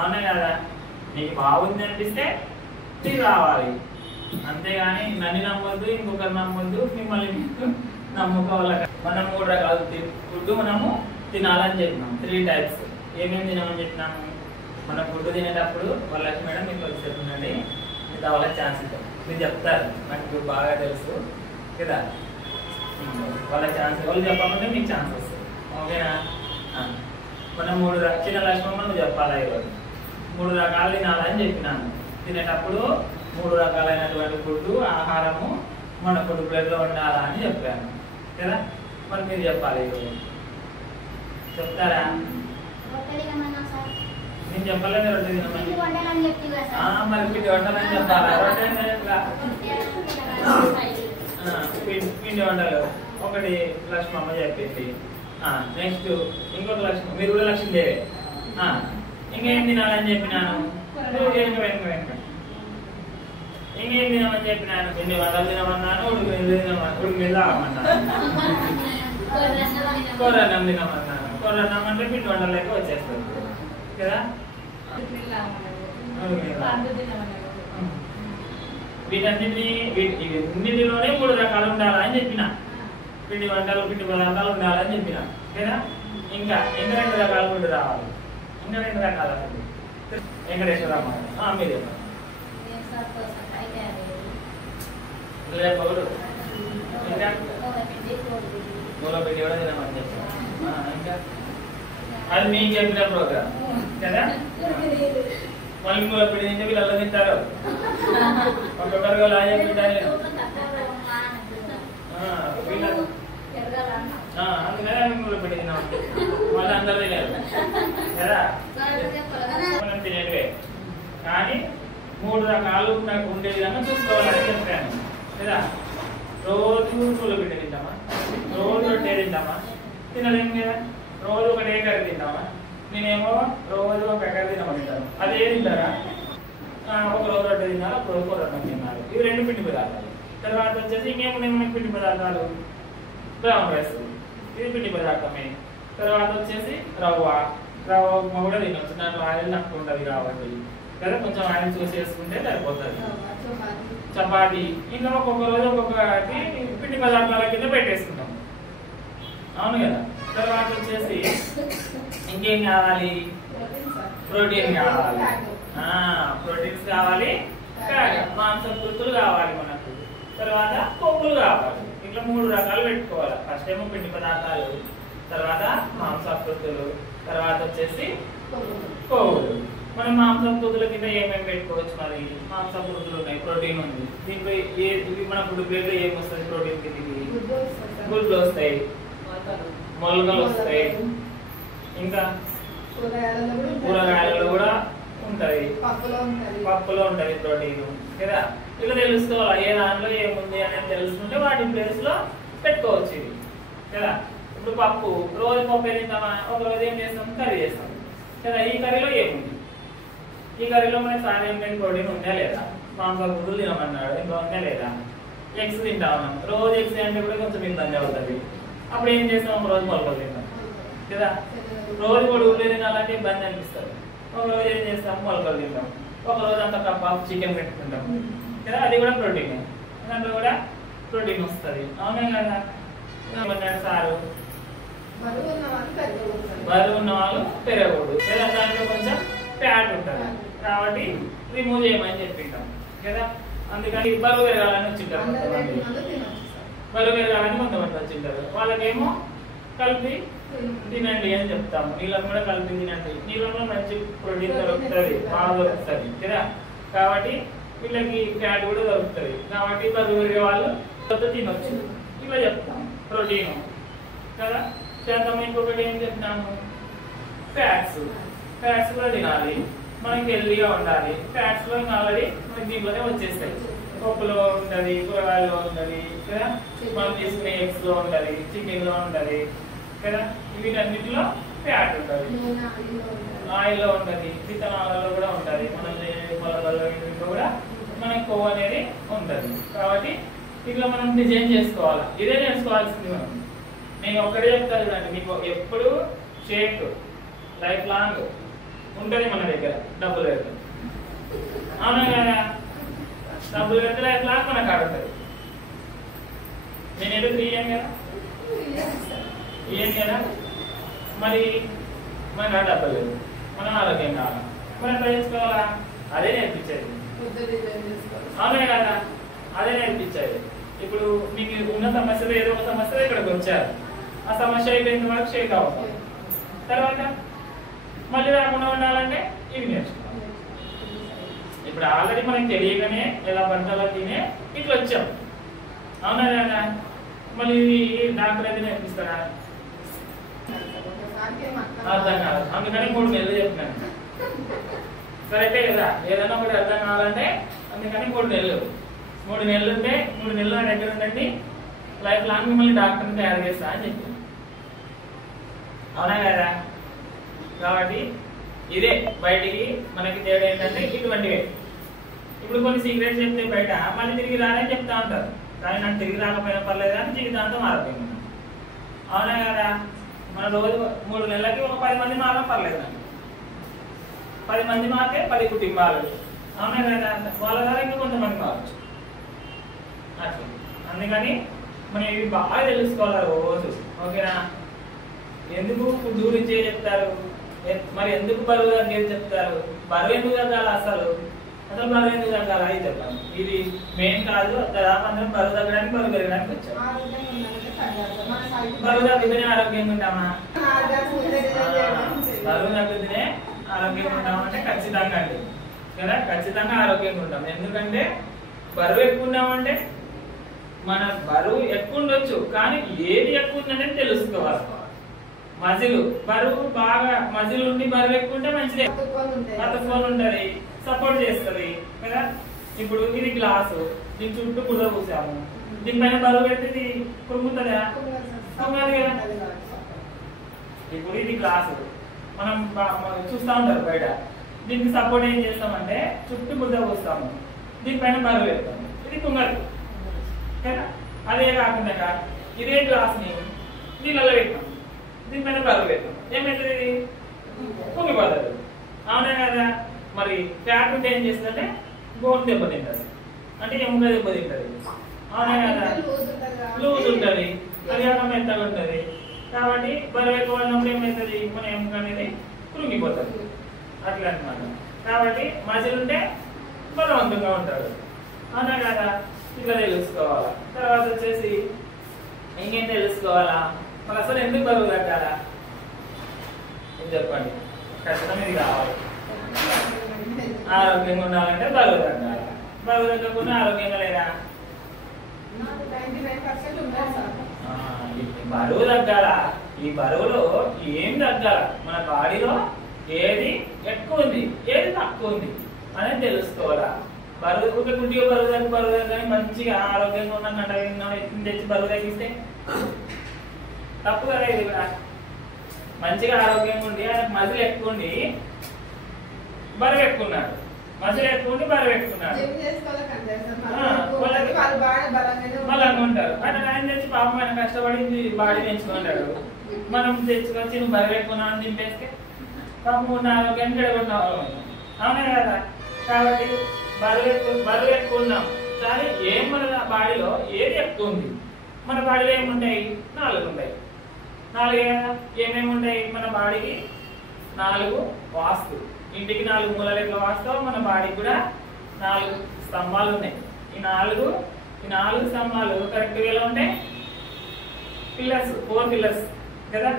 అవునా కదా? నీకు బాగుంది అనిపిస్తే టీ రావాలి, అంతేగాని నన్ను నమ్మొద్దు, ఇంకొకరు నమ్మొద్దు, మిమ్మల్ని నమ్ముకోవాలి. మనం 3 రకాల ఫుడ్ మనము తినాలని చెప్పినాం. 3 టైప్స్. ఏమేమి తినమని చెప్పినాము? మనం ఫుడ్ తినేటప్పుడు వరలక్ష్మి మేడం మీకు వచ్చి చెప్తుందండి, మీకు వాళ్ళకి ఛాన్స్ ఇద్దాం. మీరు చెప్తారు, నాకు బాగా తెలుసు కదా, వాళ్ళ ఛాన్స్, వాళ్ళు చెప్పకుండా మీకు ఛాన్స్ వస్తుంది. ఓకేనా? మనం 3 చిన్న లక్ష్మమ్మ నువ్వు చెప్పాలా ఈరోజు 3 రకాలు తినాలని చెప్పినాను. తినేటప్పుడు 3 రకాలైనటువంటి ఫుడ్ ఆహారము మన ఫుడ్ ప్లేట్లో ఉండాలా అని చెప్పాను కదా. మరి మీరు చెప్పాలి ఈరోజు, చెప్తారా? నేను చెప్పలేదు రొట్టె తినమని. మరి పిండి వంటలని చెప్పాలా? పిండి వంటలు ఒకటి లక్ష్మమ్మ చెప్పింది. నెక్స్ట్ ఇంకొక లక్ష్మి, మీరు కూడా లక్ష్మీదేవి. ఇంకేం తినాలని చెప్పినాను? ఇంకేం తినమని చెప్పినాను? పిండి వంటలు తినమన్నాను, ఉడుకు మీద ఆగమన్నాను, కూరన్నం తినమన్నాను. కూరన్నం అంటే పిండి వంటలు లెక్క వచ్చేస్తుంది కదా. వీటన్నిటిలోనే 3 రకాలు ఉండాలని చెప్పిన. పిండి వంటలు, పిండి పదార్థాలు ఉండాలని చెప్పిన కదా. ఇంకా 2 రకాల ఫుడ్ రావాలి. ఇంకా 2 రకాల ఫుడ్. వెంకటేశ్వరమ్మ మీరు చెప్పారు. ఇంకా మూలపిండి కూడా తినమని చెప్పాను. ఇంకా అది మీకు చెప్పిన ప్రోగ్రామ్ కదా. మళ్ళీ మూలపిండి తింటే వీళ్ళు తింటారు, ఒక్కొక్కరుగా లాగా తింటారు. అందుకనే మూలపిండి తిన్నాం, మళ్ళీ అందరూ తినారు కదా. మనం తినేటివే కానీ 3 రకాలు నాకు ఉండే విధంగా చూసుకోవాలని చెప్పాను కదా. రోజు మూలపిండి తింటామా? రోజు రొట్టె తింటామా? తినలేము కదా. రోజు ఒకటే కర్రీ తింటామా? నేనేమో రోజు ఒక కర్రీ తినమంటాను. అదే తింటారా? ఒక రోజు రొట్టె తిన్నారు, ఒక రోజు కూరన్నం తిన్నారు. ఇవి 2 పిండి పదార్థాలు. తర్వాత వచ్చేసి ఇంకేమున్నాయి మనకి పిండి పదార్థాలు? బ్రౌన్ రైస్, ఇది పిండి పదార్థమే. తర్వాత వచ్చేసి రవ్వ ఉప్మా కూడా తినొచ్చు, దాంట్లో ఆయిల్ తక్కువ ఉంటుంది కాబట్టి కదా, కొంచెం ఆయిల్ చూసి వేసుకుంటే సరిపోతుంది. చపాతి, ఇంకా ఒక్కొక్క రోజు ఒక్కొక్కటి పిండి పదార్థాల కింద పెట్టేసుకుంటాం, అవును కదా. తర్వాత వచ్చేసి ఇంకేం కావాలి? ప్రోటీన్ కావాలి, ప్రోటీన్స్ కావాలి, మాంసకృతులు కావాలి మనకు. తర్వాత కొవ్వులు కావాలి. ఇట్లా 3 రకాలు పెట్టుకోవాలి. ఫస్ట్ ఏమో పిండి పదార్థాలు, తర్వాత మాంసకృతులు, తర్వాత వచ్చేసి కొవ్వులు. మనం మాంసకృతుల కింద ఏమేమి పెట్టుకోవచ్చు? మరి మాంసకృతులు ఉన్నాయి, ప్రోటీన్ ఉంది. దీంట్లో ఇవి మన ఫుడ్ ప్లేట్లో ఏమి వస్తుంది? ప్రోటీన్ కిందకి గుడ్లు వస్తాయి, మొలకలు వస్తాయి, ఇంకా కూరగాయలలో కూడా ఉంటది, పప్పులో ఉంటది ప్రోటీన్ కదా. ఇలా తెలుసుకోవాలి ఏ దాంట్లో ఏముంది అనేది తెలుసుకుంటే వాటి ప్లేస్ లో పెట్టుకోవచ్చు ఇది కదా. ఇప్పుడు పప్పు రోజు పప్పు తింటామా? ఒక రోజు ఏం చేస్తాం? కర్రీ చేస్తాం కదా. ఈ కర్రీలో ఏముంది? ఈ కర్రీలో మనకి సాధ్యమైన ప్రోటీన్ ఉందా లేదా? మాంసకృతులు తినమన్నాడు, ఇంకా ఉందా లేదా? ఎగ్స్ తింటా ఉన్నాం, రోజు ఎగ్స్ అంటే కూడా కొంచెం ఇబ్బంది అవుతుంది. అప్పుడు ఏం చేస్తాం? ఒక రోజు మొలకలు తింటాం కదా. రోజు కొడుకులు తినాలంటే ఇబ్బంది అనిపిస్తుంది. ఒక రోజు ఏం చేస్తాం? మొలకలు తింటాం. ఒక రోజు అంత కప్ ఆఫ్ చికెన్ పెట్టుకుంటాం కదా, అది కూడా ప్రోటీన్, దాంట్లో కూడా ప్రోటీన్ వస్తుంది, అవునా కదా. సారు బరువు ఉన్న వాళ్ళు పెరగకూడదు కదా, దాంట్లో కొంచెం ఫ్యాట్ ఉంటుంది కాబట్టి రిమూవ్ చేయమని చెప్పింటాం కదా. అందుకని బరువు పెరగాలని వచ్చింటారు, బరువు పెరగాలని కొంతమంది వచ్చింటారు. వాళ్ళకేమో కలిపి తినండి అని చెప్తాము. నీళ్ళని కూడా కలిపి తినండి, నీళ్ళలో మంచి ప్రోటీన్ దొరుకుతుంది, బాగా దొరుకుతుంది కదా. కాబట్టి వీళ్ళకి ఫ్యాట్ కూడా దొరుకుతుంది, కాబట్టి బరువు పెరిగే వాళ్ళు తినొచ్చు ఇట్లా చెప్తాం. ప్రోటీన్ కదా. శాతం ఇంకొకటి ఏం చెప్తాము? ఫ్యాట్స్ కూడా తినాలి, మనకి హెల్దీగా ఉండాలి. ఫ్యాట్స్ లో ఆల్రెడీ మనకి దీంట్లోనే వచ్చేస్తాయి. పప్పులో ఉంటది, కూరగాయల్లో ఉంటది కదా, మనం తీసుకునే ఎగ్స్ లో ఉంటది, చికెన్ లో ఉంటది కదా. వీటన్నిటిలో ఫ్యాట్ ఉంటది, ఆయిల్లో ఉంటది, విత్తనాలలో కూడా ఉంటది, మనం పొలాలలో ఇంట్లో కూడా మనకి కొవ్వు అనేది ఉంటది. కాబట్టి ఇట్లా మనం డిజైన్ చేసుకోవాలి. ఇదే నేర్చుకోవాల్సింది మనం. నేను ఒక్కడే చెప్తాను చూడండి, మీకు ఎప్పుడు షేక్ లైఫ్ లాంగ్ ఉంటుంది మన దగ్గర డబ్బులు పెడితే. అవునా కదా? డబ్బులు పెడితే ఎట్లా మనకు ఆడుతుంది. నేను ఎదురు ఇయ్యాను కదా, ఇయ్యాను కదా, మరి మనకు ఆ డబ్బులు లేదు, మనం ఆరోగ్యం కావాలా, మనం ఎట్లా చేసుకోవాలా? అదే నేర్పించేది. అవునే కదా? అదే నేర్పించేది. ఇప్పుడు మీకు ఉన్న సమస్యలు ఏదో ఒక సమస్యలు ఇక్కడికి వచ్చారు, ఆ సమస్య అయిపోయిన వరకు షేక్ అవుతాం. తర్వాత మళ్ళీ రాకుండా ఉండాలంటే ఇవి నేర్చుకోవాలి. ఇప్పుడు ఆల్రెడీ మనకి తెలియకనే ఎలా పంటలో తినే ఇట్లా వచ్చాం. అవునా కదా? మళ్ళీ డాక్టర్ అయితే నేర్పిస్తారా? అర్థం కాదు. అందుకని 3 నెలలు చెప్తున్నాను. కరెక్టే కదా? ఏదైనా ఒకటి అర్థం కావాలంటే అందుకని 3 నెలలు. 3 నెలలు ఉంటే 3 నెలలు నా దగ్గర ఉండండి, లైఫ్ లాంగ్ మిమ్మల్ని డాక్టర్ని తయారు చేస్తా అని చెప్పి. అవునా కదా? కాబట్టి ఇదే బయటికి మనకి తేడా ఏంటంటే ఇటువంటివే. ఇప్పుడు కొన్ని సీక్రెట్స్ చెప్తే బయట మళ్ళీ తిరిగి రాలని చెప్తా ఉంటారు, కానీ నాకు తిరిగి రాకపోయినా పర్లేదు అని జీవితాంతం ఆరోగ్యంగా ఉన్నాను. అవునా కదా? మన రోజు 3 నెలలకి ఒక 10 మంది మాత్రం పర్లేదు నాకు. 10 మంది మాకే 10 కుటుంబాలు. అవునా కదా? వాళ్ళ ద్వారా ఇంకా కొంతమంది కావచ్చు అట్లా. అందుకని మనం ఇవి బాగా తెలుసుకోవాలి రోజు. ఓకేనా? ఎందుకు ఫుడ్ గురించి చెప్తారు, మరి ఎందుకు బరువు తగ్గేది చెప్తారు, బరువు ఎందుకు తగ్గాలి, అసలు బరువు ఎందుకు తగ్గాలి అది చెప్పాలి. ఇది మెయిన్ కాదు. దాదాపు అందరం బరువు తగ్గడానికి బరువు పెరగడానికి వచ్చాం. బరువు తగ్గితేనే ఆరోగ్యంగా ఉంటామా? బరువు తగ్గితేనే ఆరోగ్యంగా ఉంటామంటే ఖచ్చితంగా అండి కదా, ఖచ్చితంగా ఆరోగ్యంగా ఉంటాం. ఎందుకంటే బరువు ఎక్కువ ఉన్నామంటే మన బరువు ఎక్కువ ఉండొచ్చు, కానీ ఏది ఎక్కువ ఉందనేది తెలుసుకోవాలి. మజిల్ బరువు బాగా మజిల్ ఉండి బరువు ఎక్కువ ఉంటే మంచిదే, అతుక్కొని ఉంటది, సపోర్ట్ చేస్తుంది కదా. ఇప్పుడు ఇది గ్లాసు, దీని చుట్టూ కుదర పూసాము, దీనిపైన బరువు పెడితే ఇది కురుముతుందా? కుమ్మది కదా. ఇప్పుడు ఇది గ్లాసు మనం చూస్తూ ఉంటారు బయట, దీనికి సపోర్ట్ ఏం చేస్తామంటే చుట్టూ బుద్ధ పోస్తాము, దీనిపైన బరువు పెడతాము, ఇది కుంగదు కదా. అదే కాకుండా ఇదే గ్లాస్ని నీళ్ళలో పెట్టాం, దీనిపైన బరువు పెట్టాం, ఏమవుతుంది? ఇది కుంగిపోతుంది. అవునా కదా? మరి ఫ్యాట్ ఉంటే ఏం చేస్తుందంటే బోన్ దెబ్బతింటది, అంటే ఎముక దెబ్బతింటది. అవునా కదా? లూజ్ ఉంటుంది, అది కాక మెత్తగా ఉంటుంది. కాబట్టి బరువు ఎక్కువ ఉన్నప్పుడు ఏమవుతుంది? మన ఎముక అనేది కృంగిపోతుంది అట్లా అనమాట. కాబట్టి మజిల్ ఉంటే బలవంతంగా ఉంటాడు. అవునా కదా? ఇట్లా తెలుసుకోవాలా. తర్వాత వచ్చేసి ఇంకేం తెలుసుకోవాలా? మరి అసలు ఎందుకు బరువు తగ్గాలా చెప్పండి. ఖచ్చితంగా ఇది కావాలి. ఆరోగ్యంగా ఉండాలంటే బరువు తగ్గాలి. బరువు తగ్గకుండా ఆరోగ్యంగా లేదా? బరువు తగ్గాలా? ఈ బరువులో ఏం తగ్గాల? మన బాడీలో ఏది ఎక్కువ ఉంది, ఏది తక్కువ ఉంది అనేది తెలుసుకోవాలా. బరువు ఒక గుడ్డిగా బరువు తగ్గని మంచిగా ఆరోగ్యంగా ఉన్న కంట తెచ్చి బరువు తగ్గిస్తే తప్పు కదా. ఇది కూడా మంచిగా ఆరోగ్యంగా ఉండి ఆయనకు మజిల్ ఎక్కువ ఉండి బరువు ఎక్కున్నాడు, మజిల్ ఎక్కువ ఉండి బరువు ఎక్కున్నాడు, వాళ్ళు అనుకుంటారు. అంటే ఆయన తెచ్చి పాపం ఆయన కష్టపడి బాడీ పెంచుకుంటాడు, మనం తెచ్చుకొచ్చి నువ్వు బరువు ఎక్కున్నావు అని తింపేస్తే పాపం ఉన్న ఆరోగ్యాన్ని చెడగొట్టావు. అవునే కదా? కాబట్టి బరువు ఎక్కువ ఉన్నాం, కానీ ఏం మన బాడీలో ఏది ఎక్కువ ఉంది? మన బాడీలో ఏముంటాయి? 4 ఉంటాయి. 4 ఏమేమి ఉంటాయి మన బాడీకి? 4 వాస్తు. ఇంటికి 4 మూలలు ఎట్లా వాస్తావు, మన బాడీకి కూడా 4 స్తంభాలు ఉన్నాయి. ఈ 4 స్తంభాలు కరెక్ట్ గా ఉంటాయి. పిల్లర్స్ 4 పిల్లర్స్ కదా.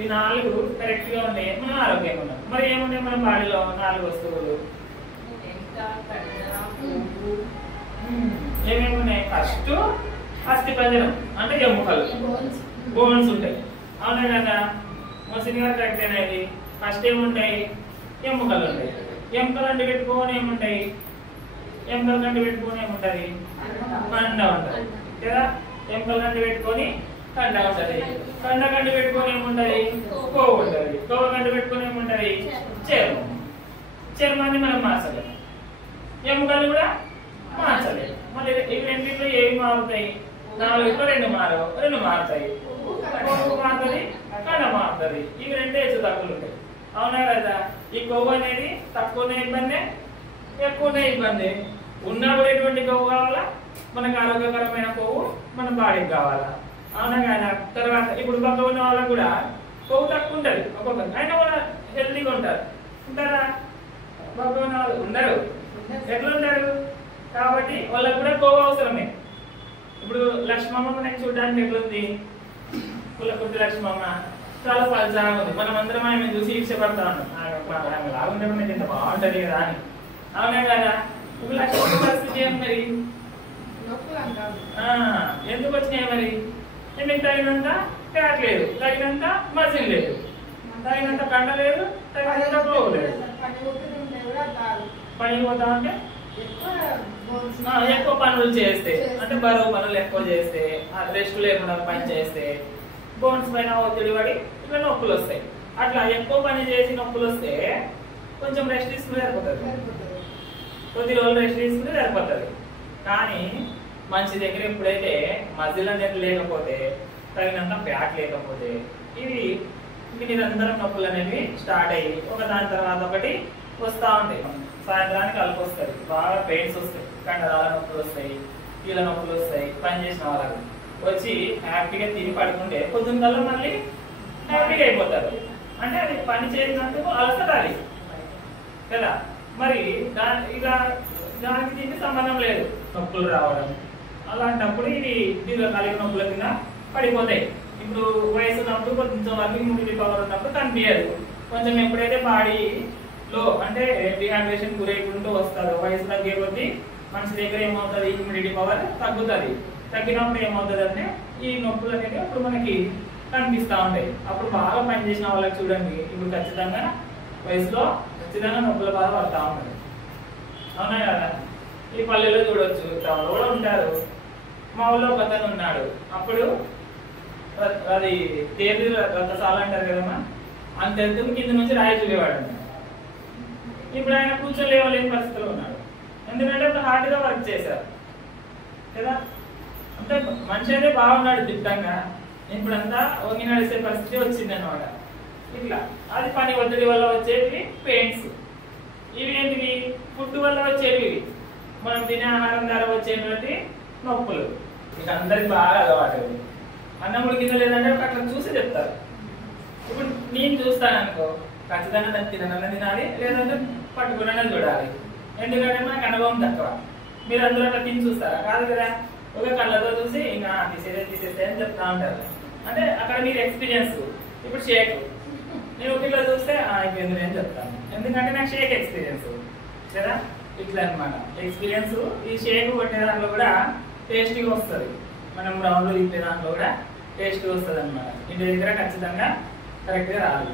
ఈ 4 కరెక్ట్ గా ఉంటే మనం ఆరోగ్యంగా ఉన్నాం. మరి ఏముంటాయి మన బాడీలో 4 వస్తువులు? ఏమేమి ఉన్నాయి? ఫస్ట్ అస్థిపంజరం అంటే ఎముకలు, బోన్స్ ఉంటాయి. అవునా కదా? మొసిని గారు కరెక్ట్ అనేది. ఫస్ట్ ఏముంటాయి? ఎముకలు ఉంటాయి. ఎముకలు అంటి పెట్టుకొని ఏముంటాయి? ఎముకలు కంటి పెట్టుకొని ఏముంటది? కండ ఉంటది కదా. ఎముకలు కంటి పెట్టుకొని కండ ఉంటది. కండ కంటి పెట్టుకొని ఏముంటది? కొవ్వు ఉంటది. కొవ్వు కంటి పెట్టుకొని ఏముంటది? చర్మం. చర్మాన్ని మనం మార్చలేము, ఎముకలు కూడా మార్చలేము. మళ్ళీ ఇవి రెండింటిలో ఏవి మారుతాయి? 4 2 మారవు, 2 మారుతాయి. కొవ్వు మారుతుంది, కండ మారుతుంది. ఇవి 2 హెచ్చు తగ్గులు ఉంటాయి. అవునా కదా? ఈ కొవ్వు అనేది తక్కువనే ఇబ్బంది, ఎక్కువనే ఇబ్బంది. ఉన్నా కూడా ఎటువంటి కొవ్వు కావాలా? మనకు ఆరోగ్యకరమైన కొవ్వు మన బాడీకి కావాలా? అవునా కదా? తర్వాత ఇప్పుడు బక్క ఉన్న వాళ్ళకు కూడా కొవ్వు తక్కువ ఉంటుంది ఒక్కొక్కరు, అయినా కూడా హెల్తీగా ఉంటారు. ఉంటారా? బక్క ఉన్న వాళ్ళు ఉండరు. ఎట్లా ఉంటారు? కాబట్టి వాళ్ళకు కూడా కొవ్వు అవసరమే. ఇప్పుడు లక్ష్మమ్మ మనకి చూడడానికి ఎట్లుంది? పుల్లకుర్తి లక్ష్మమ్మ చాలా పల్చగా ఉంది. మనం అందరం ఆమె చూసి ఇష్టపడతా ఉన్నాం, ఆమె లాగుంటే మనకి ఎంత బాగుంటది కదా అని. అవునా కదా? ఇప్పుడు లక్ష్మమ్మ పరిస్థితి ఏం మరి? ఎందుకు వచ్చినాయి మరి? మీకు తగినంత ఫ్యాట్ లేదు, తగినంత మసిల్ లేదు, తగినంత కండ లేదు, తగినంత కొవ్వు లేదు. పని పోతా ఉంటే ఎక్కువ పనులు చేస్తే, అంటే బరువు పనులు ఎక్కువ చేస్తే, రెస్ట్ లేకుండా పని చేస్తే బోన్స్ పైన ఒత్తిడి పడి ఇట్లా నొప్పులు వస్తాయి. అట్లా ఎక్కువ పని చేసి నొప్పులు వస్తే కొంచెం రెస్ట్ తీసుకుని సరిపోతుంది, కొద్ది రోజులు రెస్ట్ తీసుకుని సరిపోతుంది. కానీ మంచి దగ్గర ఎప్పుడైతే మజిల్ అనేది లేకపోతే, తగినంత ఫ్యాట్ లేకపోతే ఇవి నిరంతరం నొప్పులు అనేవి స్టార్ట్ అయ్యి ఒక దాని తర్వాత ఒకటి వస్తూ ఉంటాయి. సాయంత్రానికి అలుపు వస్తుంది, బాగా పెయిన్స్ వస్తాయి, కండరాల నొప్పులు వస్తాయి, కీళ్ళ నొప్పులు వస్తాయి. పని చేసిన వాళ్ళకి వచ్చి హ్యాపీగా తిని పడుకుంటే పొద్దున్న కల్లా మళ్ళీ హ్యాపీగా అయిపోతారు. అంటే అది పని చేసినందుకు అలసటాలి కదా. మరి దానికి దీనికి సంబంధం లేదు, నొప్పులు రావడం. అలాంటప్పుడు ఇది దీర్ఘకాలిక నొప్పుల కింద పడిపోతాయి. ఇప్పుడు వయసు ఉన్నప్పుడు కొంచెం వరకు ఇమ్యూనిటీ పవర్ ఉన్నప్పుడు కనిపించదు. కొంచెం ఎప్పుడైతే బాడీలో అంటే డిహైడ్రేషన్ గురైకుంటూ వస్తారు, వయసు తగ్గే కొద్దీ మనిషి దగ్గర ఏమవుతుంది, ఇమ్యూనిటీ పవర్ తగ్గుతుంది. తగ్గినప్పుడు ఏమవుతుంది అంటే ఈ నొప్పులు అనేవి అప్పుడు మనకి కనిపిస్తూ ఉంటాయి. అప్పుడు బాగా పనిచేసిన వాళ్ళకి చూడండి, ఇప్పుడు ఖచ్చితంగా వయసులో ఖచ్చితంగా నొప్పుల బాధ పడతా ఉంటుంది. అవునా కదా? ఈ పల్లెల్లో చూడవచ్చు, టౌన్లో కూడా ఉంటారు. మా ఊళ్ళో ఒక అతను ఉన్నాడు, అప్పుడు అది తేలి రథసాల అంటారు కదమ్మా, అంత ఎత్తుకు కింద నుంచి రాయి చూపేవాడు. ఇప్పుడు ఆయన కూర్చొని లేవలేని పరిస్థితిలో ఉన్నాడు, ఎందుకంటే అంత హార్డ్గా వర్క్ చేశారు కదా. అంటే మనిషి అయితే బాగున్నాడు దిట్టంగా, ఇప్పుడంతా వంగి నడిసే పరిస్థితి వచ్చింది అనమాట. ఇట్లా అది పని ఒత్తిడి వల్ల వచ్చేవి పెయిన్స్. ఇవి ఏంటివి? ఫుడ్ వల్ల వచ్చేవి, మనం తినే ఆహారం ద్వారా వచ్చేటువంటి నొప్పులు. ఇక అందరికి బాగా అలవాటు. అన్నం ఉడికిందో లేదంటే అట్లా చూసి చెప్తారు. ఇప్పుడు నేను చూస్తాను అనుకో, ఖచ్చితంగా దాన్ని తిననన్నా తినాలి, లేదంటే పట్టుకున్నా చూడాలి. ఎందుకంటే మనకు అనుభవం తక్కువ. మీరు అందరూ అట్లా తిని చూస్తారా? కాదు కదా. ఒక కళ్ళతో చూసి ఇంకా తీసేస్తే అని చెప్తా ఉంటారు. అంటే అక్కడ మీరు ఎక్స్పీరియన్స్. ఇప్పుడు షేక్ నేను ఒకటిలో చూస్తే అయిపోయింది నేను చెప్తాను, ఎందుకంటే నాకు షేక్ ఎక్స్పీరియన్స్ కదా. ఇట్లా అనమాట ఎక్స్పీరియన్స్. ఈ షేక్ కొట్టే దాంట్లో కూడా టేస్టీగా వస్తుంది, మనం రౌండ్లో తిప్పే దాంట్లో కూడా టేస్ట్గా వస్తుంది అనమాట. ఇంటి దగ్గర ఖచ్చితంగా కరెక్ట్గా రాదు.